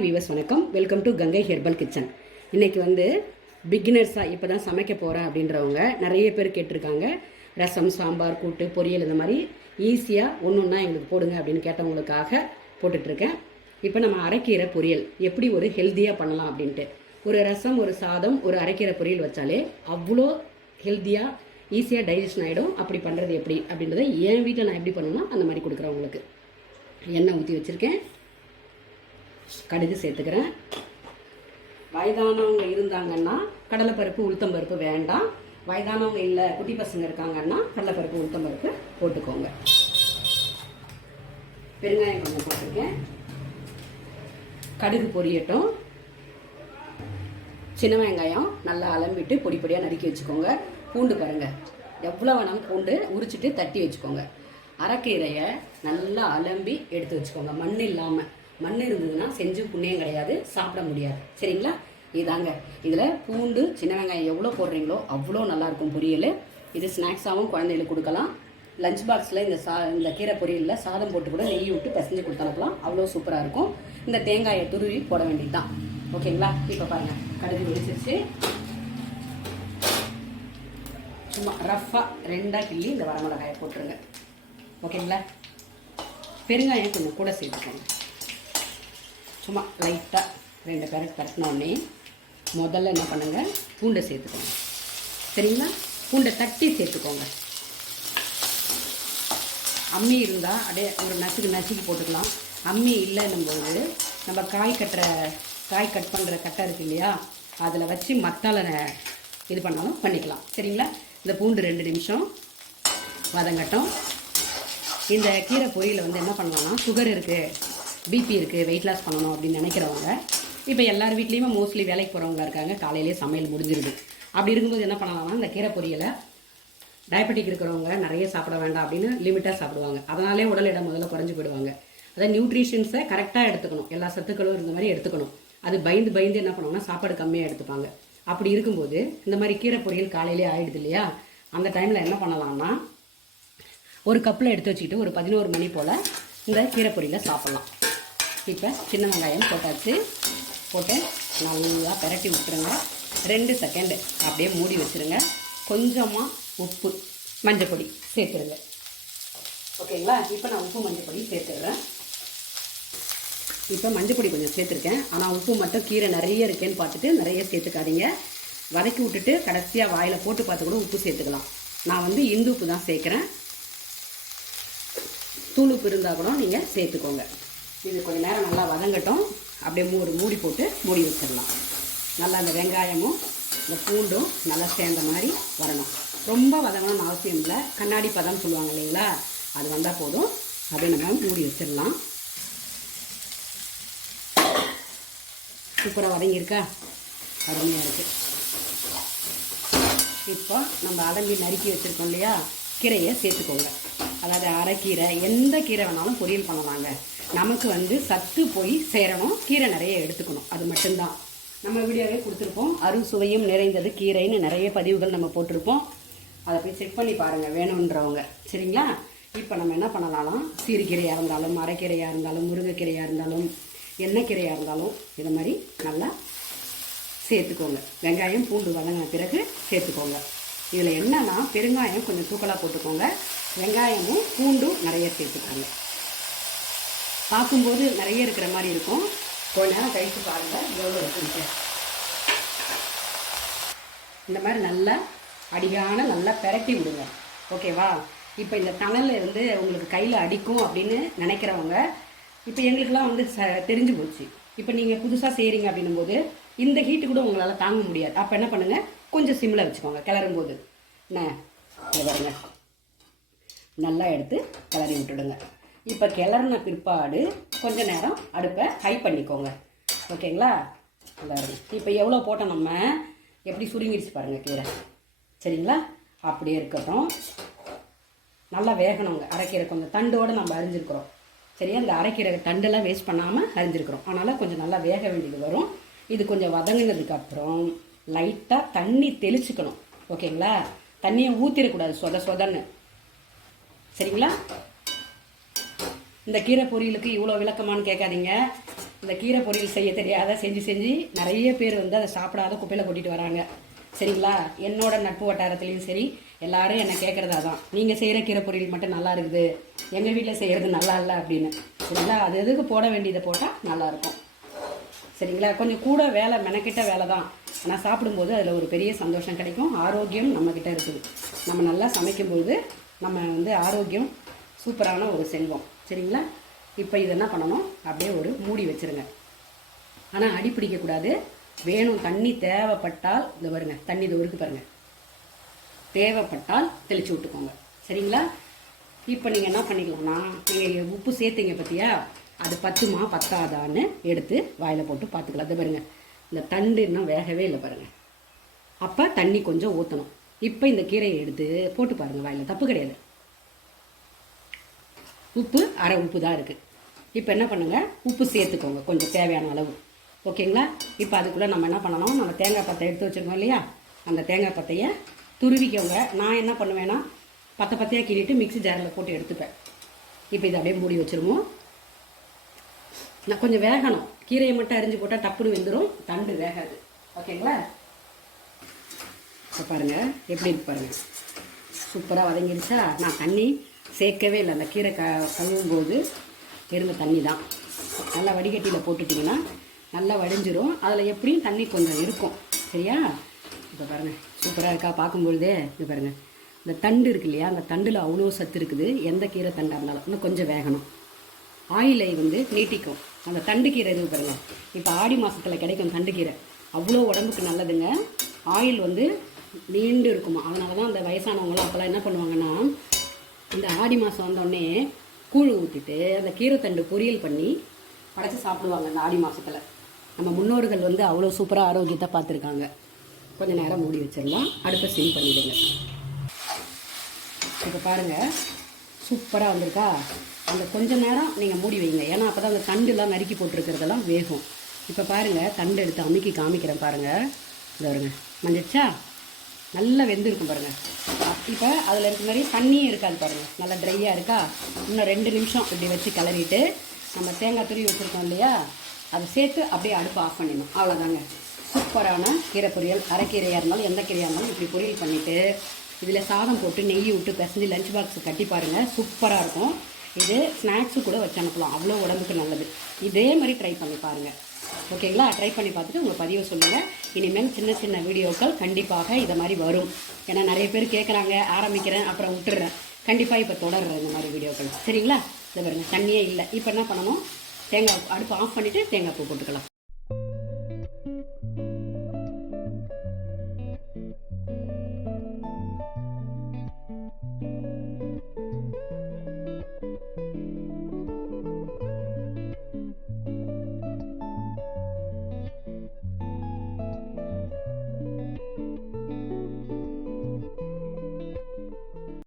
Viewers வணக்கம். Welcome to Gangai herbal kitchen. இன்றைக்கி வந்து பிகினர்ஸாக இப்போ தான் சமைக்க போகிறேன் அப்படின்றவங்க நிறைய பேர் கேட்டிருக்காங்க. ரசம், சாம்பார், கூட்டு, பொரியல் இந்த மாதிரி ஈஸியாக ஒன்றா எங்களுக்கு போடுங்க அப்படின்னு கேட்டவங்களுக்காக போட்டுட்ருக்கேன். இப்போ நம்ம அரைக்கீரை பொரியல் எப்படி ஒரு ஹெல்த்தியாக பண்ணலாம் அப்படின்ட்டு, ஒரு ரசம், ஒரு சாதம், ஒரு அரைக்கீரை பொரியல் வச்சாலே அவ்வளோ ஹெல்த்தியாக ஈஸியாக டைஜஷன் ஆகிடும். அப்படி பண்ணுறது எப்படி அப்படின்றத என் வீட்டில் நான் எப்படி பண்ணணும்னா அந்த மாதிரி கொடுக்குறேன் உங்களுக்கு. எண்ணெய் ஊற்றி வச்சுருக்கேன், கடுகு சேர்த்துக்கிறேன். வயதானவங்க இருந்தாங்கன்னா கடலைப்பருப்பு, உளுத்தம்பருப்பு வேண்டாம். வயதானவங்க இல்லை, குட்டி பசங்க இருக்காங்கன்னா கடலைப்பருப்பு, உளுத்தம்பருப்பு போட்டுக்கோங்க. பெருங்காயம் கொஞ்சம் போட்டிருக்கேன். கடுகு பொரியட்டும். சின்ன வெங்காயம் நல்லா அலம்பிட்டு பொடி பொடியாக நறுக்கி வச்சுக்கோங்க. பூண்டு பாருங்கள், எவ்வளோ வேணாலும் பூண்டு உரிச்சிட்டு தட்டி வச்சுக்கோங்க. அரைக்கீரையை நல்லா அலம்பி எடுத்து வச்சுக்கோங்க. மண் இல்லாமல். மண் இருந்ததுன்னா செஞ்சு புண்ணியம் கிடையாது, சாப்பிட முடியாது. சரிங்களா? இதாங்க. இதில் பூண்டு, சின்ன வெங்காயம் எவ்வளோ போடுறீங்களோ அவ்வளோ நல்லாயிருக்கும் பொரியல். இது ஸ்நாக்ஸாகவும் குழந்தைகளுக்கு கொடுக்கலாம். லஞ்ச் பாக்ஸில் இந்த கீரை பொரியலில் சாதம் போட்டு கூட நெய் விட்டு பிசைஞ்சு கொடுத்து அனுப்பலாம். அவ்வளோ சூப்பராக இருக்கும். இந்த தேங்காயை துருவி போட வேண்டியது தான். ஓகேங்களா? இப்போ பாருங்கள், கடுகு வெடிச்சிருச்சு. சும்மா ரஃப்பாக 2 கிள்ளி இந்த வரமிளகாயை போட்டுருங்க. ஓகேங்களா? பெருங்காயம் கொஞ்சம் கூட சேர்த்துக்கோங்க. சும்மா லைட்டாக 2 பேரட் பரட்டினோடனே முதல்ல என்ன பண்ணுங்கள், பூண்டை சேர்த்துக்கோங்க. சரிங்களா? பூண்டை தட்டி சேர்த்துக்கோங்க. அம்மி இருந்தால் அப்படியே ஒரு நசுக்கி போட்டுக்கலாம். அம்மி இல்லைன்னும்போது நம்ம காய் கட் பண்ணுற கட்டை இருக்குது இல்லையா, அதில் வச்சு மத்தால இது பண்ணாலும் பண்ணிக்கலாம். சரிங்களா? இந்த பூண்டு 2 நிமிஷம் வதங்கட்டும். இந்த கீரை பொரியலை வந்து என்ன பண்ணலாம்னா, சுகர் இருக்குது, பிபி இருக்குது, வெயிட் லாஸ் பண்ணணும் அப்படின்னு நினைக்கிறவங்க, இப்போ எல்லார் வீட்லேயுமே மோஸ்ட்லி வேலைக்கு போகிறவங்க இருக்காங்க, காலையிலே சமையல் முடிஞ்சிருது. அப்படி இருக்கும்போது என்ன பண்ணலாம்னா, இந்த கீரை பொரியலை டயபெட்டிக் இருக்கிறவங்க நிறைய சாப்பிட வேண்டாம் அப்படின்னு லிமிட்டாக சாப்பிடுவாங்க. அதனாலே உடல் எடை முதல்ல குறைஞ்சி போயிடுவாங்க. அதாவது நியூட்ரிஷன்ஸை கரெக்டாக எடுத்துக்கணும், எல்லா சத்துக்களும் இருந்த மாதிரி எடுத்துக்கணும். அது பயந்து என்ன பண்ணுவாங்கன்னா சாப்பாடு கம்மியாக எடுத்துப்பாங்க. அப்படி இருக்கும்போது இந்த மாதிரி கீரை பொரியல் காலையிலே ஆகிடுது இல்லையா, அந்த டைமில் என்ன பண்ணலாம்னா, ஒரு கப்பில் எடுத்து வச்சுக்கிட்டு ஒரு 11 மணி போல் இந்த கீரை பொரியலை சாப்பிட்லாம். இப்போ சின்ன வெங்காயம் போட்டாச்சு. போட்டு நல்லா பெரட்டி விட்டுருங்க. 2 செகண்டு அப்படியே மூடி வச்சுருங்க. கொஞ்சமாக உப்பு, மஞ்சப்பொடி சேர்த்துருங்க. ஓகேங்களா? இப்போ நான் உப்பு, மஞ்சப்பொடி சேர்த்துடுறேன். இப்போ மஞ்சப்பொடி கொஞ்சம் சேர்த்துருக்கேன். ஆனால் உப்பு மட்டும் கீரை நிறைய இருக்கேன்னு பார்த்துட்டு நிறைய சேர்த்துக்காதீங்க. வதக்கி விட்டுட்டு கடைசியாக வாயில் போட்டு பார்த்து கூட உப்பு சேர்த்துக்கலாம். நான் வந்து இந்து உப்பு தான் சேர்க்குறேன். தூள் உப்பு இருந்தால் கூட நீங்கள் சேர்த்துக்கோங்க. இது கொஞ்சம் நேரம் நல்லா வதங்கட்டும். அப்படியே மூடி போட்டு மூடி வச்சிடலாம். நல்லா இந்த வெங்காயமும் இந்த பூண்டும் நல்லா சேர்ந்த மாதிரி வரணும். ரொம்ப வதங்கணும்னு அவசியம் இல்லை. கண்ணாடி பதம் சொல்லுவாங்க இல்லைங்களா, அது வந்தால் போதும். அப்படியே நம்ம மூடி வச்சிடலாம். சூப்பராக வதங்கியிருக்கா? அருமையாக இருக்குது. இப்போ நம்ம அலம்பி நறுக்கி வச்சுருக்கோம் இல்லையா, கீரையை சேர்த்துக்கோங்க. அதாவது அரைக்கீரை, எந்த கீரை வேணாலும் பொரியல் பண்ணலாங்க. நமக்கு வந்து சத்து போய் சேரணும், கீரை நிறைய எடுத்துக்கணும். அது மட்டும்தான். நம்ம வீடியோவே கொடுத்துருப்போம், அறுசுவையும் நிறைந்தது கீரைன்னு நிறைய பதிவுகள் நம்ம போட்டிருப்போம். அதை போய் செக் பண்ணி பாருங்கள் வேணுன்றவங்க. சரிங்களா? இப்போ நம்ம என்ன பண்ணலாம்னா, சிறுகீரையாக இருந்தாலும், அரைக்கீரையாக இருந்தாலும், முருங்கைக்கீரையாக இருந்தாலும், எண்ணெய் கீரையாக இருந்தாலும் இது மாதிரி நல்லா சேர்த்துக்கோங்க. வெங்காயம், பூண்டு வதங்கின பிறகு சேர்த்துக்கோங்க. இதில் என்னன்னா, பெருங்காயம் கொஞ்சம் தூக்கலாக போட்டுக்கோங்க. வெங்காயமும் பூண்டும் நிறைய சேர்த்துக்கோங்க. பார்க்கும்போது நிறைய இருக்கிற மாதிரி இருக்கும். கொஞ்ச நேரம் கழித்து பாருங்கள் எவ்வளோ இருக்குன்ட்டு. இந்த மாதிரி நல்லா அடியான நல்லா பெரட்டி விடுங்க. ஓகேவா? இப்போ இந்த தணலில் இருந்து உங்களுக்கு கையில் அடிக்கும் அப்படின்னு நினைக்கிறவங்க, இப்போ எங்களுக்கெல்லாம் வந்து தெரிஞ்சு போச்சு. இப்போ நீங்கள் புதுசாக செய்கிறீங்க அப்படின்னும் போது இந்த ஹீட்டு கூட உங்களால் தாங்க முடியாது. அப்போ என்ன பண்ணுங்கள், கொஞ்சம் சிம்மில் வச்சுக்கோங்க. கிளறும் போது என்ன பாருங்க, நல்லா எடுத்து கிளறி விட்டுடுங்க. இப்போ கிளறின பிற்பாடு கொஞ்சம் நேரம் அடுப்பை ஹை பண்ணிக்கோங்க. ஓகேங்களா? இப்போ எவ்வளோ போட்டோம், நம்ம எப்படி சுருங்கிடுச்சு பாருங்கள் கீரை. சரிங்களா? அப்படியே இருக்கட்டும். நல்லா வேகணுங்க. அரைக்கீரை கொஞ்சம் தண்டோடு நம்ம அரிஞ்சிருக்கிறோம். சரியா? இந்த அரைக்கீரை தண்டெல்லாம் வேஸ்ட் பண்ணாமல் அரிஞ்சிருக்கிறோம். அதனால் கொஞ்சம் நல்லா வேக வேண்டியது வரும். இது கொஞ்சம் வதங்கினதுக்கப்புறம் லைட்டாக தண்ணி தெளிச்சுக்கணும். ஓகேங்களா? தண்ணியை ஊற்றிடக்கூடாது சொதன்னு. சரிங்களா? இந்த கீரை பொரியலுக்கு இவ்வளோ விளக்கமானு கேட்காதீங்க. இந்த கீரை பொரியல் செய்ய தெரியாத செஞ்சு நிறைய பேர் வந்து அதை சாப்பிடாத குப்பையில் கொட்டிட்டு வராங்க. சரிங்களா? என்னோட நட்பு வட்டாரத்துலேயும் சரி எல்லாரும் என்ன கேட்குறது அதான், நீங்கள் செய்கிற கீரை பொரியல் மட்டும் நல்லா இருக்குது, எங்கள் வீட்டில் செய்கிறது நல்லா இல்லை அப்படின்னு. சரிங்களா? அது எதுக்கு போட வேண்டியதை போட்டால் நல்லாயிருக்கும். சரிங்களா? கொஞ்சம் கூட வேலை, மெனக்கிட்ட வேலை தான், ஆனால் சாப்பிடும்போது அதில் ஒரு பெரிய சந்தோஷம் கிடைக்கும். ஆரோக்கியம் நம்மக்கிட்ட இருக்குது. நம்ம நல்லா சமைக்கும்போது நம்ம வந்து ஆரோக்கியம் சூப்பரான ஒரு செல்வம். சரிங்களா? இப்போ இது என்ன பண்ணணும், அப்படியே ஒரு மூடி வச்சுருங்க. ஆனால் அடி பிடிக்கக்கூடாது. வேணும் தண்ணி தேவைப்பட்டால் இந்த பாருங்க, தண்ணி இது ஒருக்கு பாருங்கள், தேவைப்பட்டால் தெளித்து விட்டுக்கோங்க. சரிங்களா? இப்போ நீங்கள் என்ன பண்ணிக்கலாம்னா, நீங்கள் உப்பு சேர்த்தீங்க பார்த்தியா, அது பத்துமா பத்தாதான்னு எடுத்து வாயில் போட்டு பார்த்துக்கலாம். அது பாருங்கள், இந்த தண்டு இன்னும் வேகவே இல்லை பாருங்கள். அப்போ தண்ணி கொஞ்சம் ஊற்றணும். இப்போ இந்த கீரையை எடுத்து போட்டு பாருங்கள் வாயில், தப்பு கிடையாது. உப்பு அரை உப்பு தான் இருக்குது. இப்போ என்ன பண்ணுங்கள், உப்பு சேர்த்துக்கோங்க கொஞ்சம் தேவையான அளவு. ஓகேங்களா? இப்போ அதுக்குள்ளே நம்ம என்ன பண்ணணும், நம்ம தேங்காய் பத்தை எடுத்து வச்சுருக்கோம் இல்லையா, அந்த தேங்காய் பத்தையை துருவிக்கோங்க. நான் என்ன பண்ணுவேன்னா பத்தையாக கிள்ளிட்டு மிக்ஸி ஜாரில் போட்டு எடுத்துப்பேன். இப்போ இதை அப்படியே மூடி வச்சுருவோம். நான் கொஞ்சம் வேகணும், கீரையை மட்டும் அரிஞ்சு போட்டால் டப்புன்னு வெந்துடும், தண்டு வேகாது. ஓகேங்களா? இப்போ பாருங்கள் எப்படி இருக்கு பாருங்கள், சூப்பராக வதங்கிடுச்சா. நான் தண்ணி சேர்க்கவே இல்லை, அந்த கீரை கழுவும் போது இருந்த தண்ணி தான். நல்லா வடிகட்டியில் போட்டுட்டிங்கன்னா நல்லா வடிஞ்சிரும். அதில் எப்படியும் தண்ணி கொஞ்சம் இருக்கும். சரியா? இப்போ பாருங்கள் சூப்பராக இருக்கா பார்க்கும்பொழுதே. இது பாருங்கள், இந்த தண்டு இருக்கு இல்லையா, அந்த தண்டில் அவ்வளோ சத்து இருக்குது. எந்த கீரை தண்டாக இருந்தாலும் இன்னும் கொஞ்சம் வேகணும். ஆயிலை வந்து நீட்டிக்கும் அந்த தண்டு கீரை. இது பாருங்கள், இப்போ ஆடி மாதத்தில் கிடைக்கும் தண்டு கீரை, அவ்வளோ உடம்புக்கு நல்லதுங்க. ஆயில் வந்து நீண்டு இருக்குமா. அதனால தான் அந்த வயசானவங்களாம் அப்போல்லாம் என்ன பண்ணுவாங்கன்னா, இந்த ஆடி மாதம் வந்தோடனே கூழ் ஊற்றிட்டு அந்த கீரை தண்டு பொரியல் பண்ணி படைச்சி சாப்பிடுவாங்க. இந்த ஆடி மாதத்தில் நம்ம முன்னோர்கள் வந்து அவ்வளோ சூப்பராக ஆரோக்கியத்தை பார்த்துருக்காங்க. கொஞ்சம் நேரம் மூடி வச்சிடலாம், அடுப்பை சிம் பண்ணிவிடுங்க. இப்போ பாருங்கள் சூப்பராக வந்திருக்கா. அந்த கொஞ்சம் நேரம் நீங்கள் மூடி வைங்க, ஏன்னா அப்போ தான் அந்த தண்டுலாம் நறுக்கி போட்டிருக்கிறதெல்லாம் வேகும். இப்போ பாருங்கள், தண்டு எடுத்து அமுக்கி காமிக்கிறேன் பாருங்கள். இது வருங்க மஞ்சிச்சா, நல்லா வெந்திருக்கும் பாருங்கள். இப்போ அதில் இருக்க மாதிரி தண்ணியும் இருக்காது பாருங்கள், நல்லா ட்ரையாக இருக்கா. இன்னும் 2 நிமிஷம் இப்படி வச்சு கிளறிட்டு நம்ம தேங்காய் துருவி வச்சுருக்கோம் இல்லையா, அதை சேர்த்து அப்படியே அடுப்பு ஆஃப் பண்ணிடணும். அவ்வளோதாங்க, சூப்பரான கீரை பொரியல். அரைக்கீரையாக இருந்தாலும் எந்த கீரையாக இருந்தாலும் இப்படி பொரியல் பண்ணிவிட்டு இதில் சாதம் போட்டு நெய் விட்டு பிசைஞ்சு லஞ்ச் பாக்ஸு கட்டி பாருங்கள், சூப்பராக இருக்கும். இது ஸ்நாக்ஸு கூட வச்சு அனுப்பலாம், அவ்வளோ உடம்புக்கு நல்லது. இதே மாதிரி ட்ரை பண்ணி பாருங்கள். ஓகேங்களா? ட்ரை பண்ணி பார்த்துட்டு உங்கள் பதிவை சொல்லுங்கள். இனிமேல் சின்ன சின்ன வீடியோக்கள் கண்டிப்பாக இதை மாதிரி வரும். ஏன்னா நிறைய பேர் கேட்குறாங்க, ஆரம்பிக்கிறேன் அப்புறம் விட்டுறேன். கண்டிப்பாக இப்போ தொடர்றேன் இந்த மாதிரி வீடியோக்கள். சரிங்களா? இதை பாருங்கள், தண்ணியே இல்லை. இப்போ என்ன பண்ணணும், தேங்காய் அடுப்பு ஆஃப் பண்ணிவிட்டு தேங்காய் பூ போட்டுக்கலாம்.